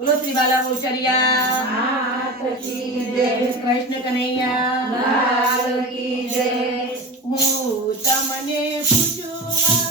બોલો શ્રી બાલા બહુચરિયા કૃષ્ણ કનૈયા હું તમને પૂછવા